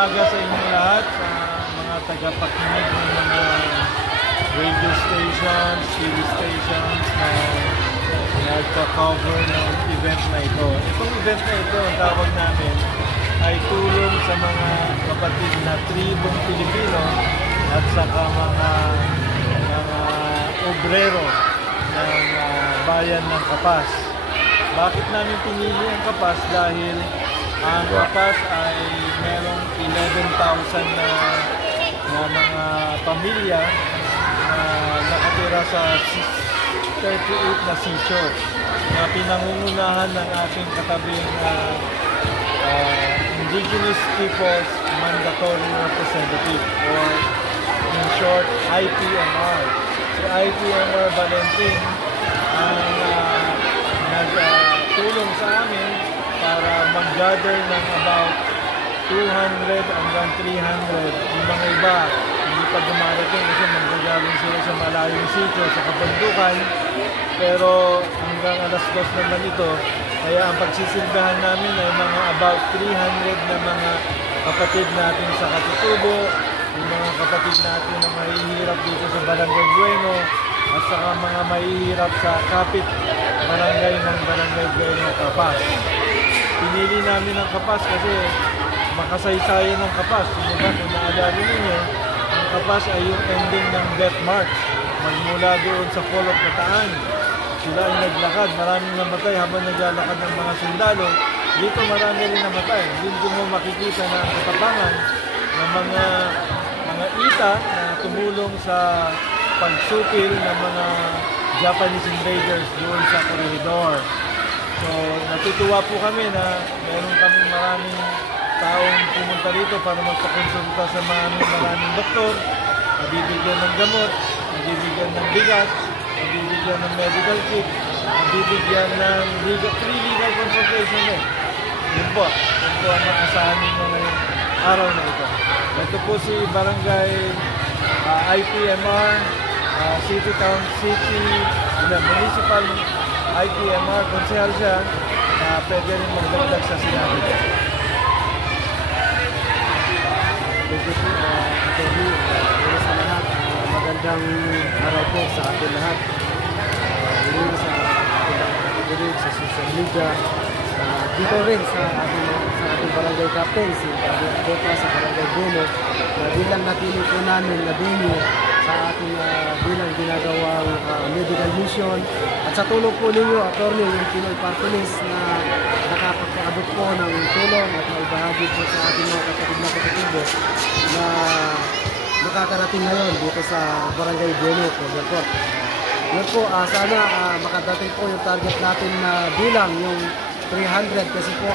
umaga sa inyo lahat, sa mga tagapakinig ng mga radio stations, TV stations na nagka-cover ng event na ito. Itong event na ito, ang tawag namin, ay tulong sa mga kapatid na tribong Pilipino at saka mga obrero ng bayan ng Kapas. Bakit namin pinili ang Kapas? Dahil ang Kapas ay merong 11,000 na mga pamilya na nakatira sa 38 na seashore na pinangungunahan ng ating katabing Indigenous Peoples Mandatory Representative, or in short, IPMR. Si IPMR Valentin ang nagtulong sa amin para mag-gather ng about 200 hanggang 300. Yung mga iba, hindi pa dumarating kasi mag-gathering sila sa malayong sitio, sa Kabundukan. Pero hanggang alas 2 naman ito, kaya ang pagsisilbahan namin ay mga about 300 na mga kapatid natin sa Katutubo, yung mga kapatid natin na mahihirap dito sa Barangay Bueno, at saka mga mahihirap sa kapit barangay ng Barangay Bueno, Kapas. Pinili namin ang Kapas kasi makasaysayan ng Kapas. Kung naalala ninyo, ang Kapas ay yung ending ng Death March. Magmula doon sa Fall of Bataan, sila ay naglakad, maraming namatay habang naglalakad ng mga sundalo. Dito marami rin namatay. Dito mo makikita na ang katapangan ng mga ita na tumulong sa pagsupil ng mga Japanese invaders doon sa koridor. So, natutuwa po kami na meron kaming maraming taong pumunta rito para magpakonsulta sa maraming doktor, mabibigyan ng gamot, mabibigyan ng bigas, mabibigyan ng medical kit, mabibigyan ng free legal consultation eh. Yun po ang maasahan ninyo ngayong araw na ito. Ito po si Barangay IPMR, Municipal IPMR, konsehal siya, pwede rin magdagdag sa sinabi ko. Thank you po, interview. Sa lahat, magandang araw po sa ating lahat. Muli sa ating sa social media, dito rin sa ating barangay captain, si Bota sa Barangay Bueno, na bilang napili po namin na venue sa ating bilang ginagawang medical mission. At sa tulong po ninyo, attorney, yung Pinoy Party List na nakapagpaabot po ng tulong at maibahagi po sa ating mga kapatid na Katutubo na makakarating ngayon dito sa Barangay Bueno po. Yun po, sana makadating po yung target natin na bilang yung 300 kasi po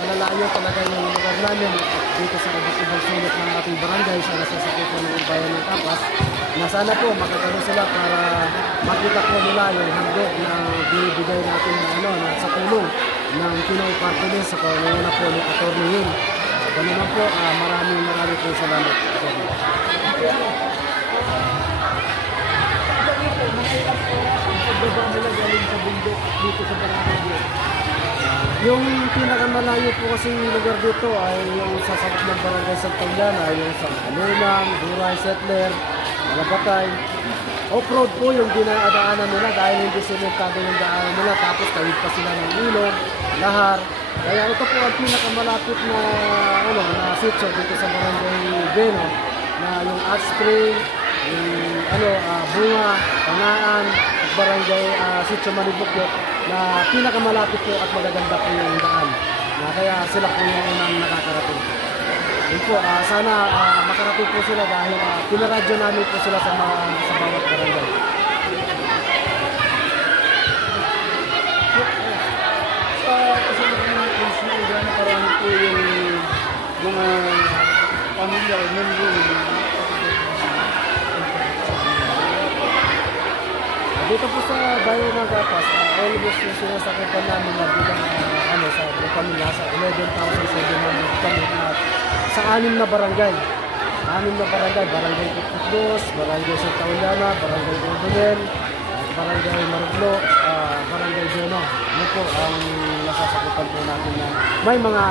malalayo talaga yung lugar namin dito sa ibang sulit ng ating barangay sa nasasakupan ng bayan ng Kapas, na sana po makakaroon sila para makita po nila yung handog na binibigay natin na sa tulong ng Pinoy Party List sa pangunguna po ni Atty. Hill. Ganun po, maraming po salamat. Pagbaba nila galing sa bundok dito sa Barangay. Yung pinakamalayo po kasing lugar dito ay yung sa sakop ng Barangay Santillana, yung sa Alunang, Duray, Settler, Malabatay. Off-road po yung dinadaanan nila dahil hindi simentado yung daanan nila, tapos tawid pa sila ng ilog, lahar. Kaya ito po ang pinakamalapit na sitio dito sa Barangay Bueno, na yung Hot Spring, yung Bunga, Tanaan, at Barangay Sitio Manibukyot, na pinakamalapit po at magaganda po yung daan. Kaya sila po yung unang nakakarating. Yun po, sana makarating po sila dahil pinaradyo namin po sila sa bawat barangay. Kasi na parang po yung mga pamilya o membro dito po sa bayan ng Kapas, almost yung sinasakitan namin na bilang sa pamilya sa 11,700 kami sa 6 na barangay. 6 na barangay, Barangay Putputlos, Barangay Santillana, Barangay Ordonel, Barangay Maruglo, Barangay Bueno. Ano po ang nasasakupan po natin na may mga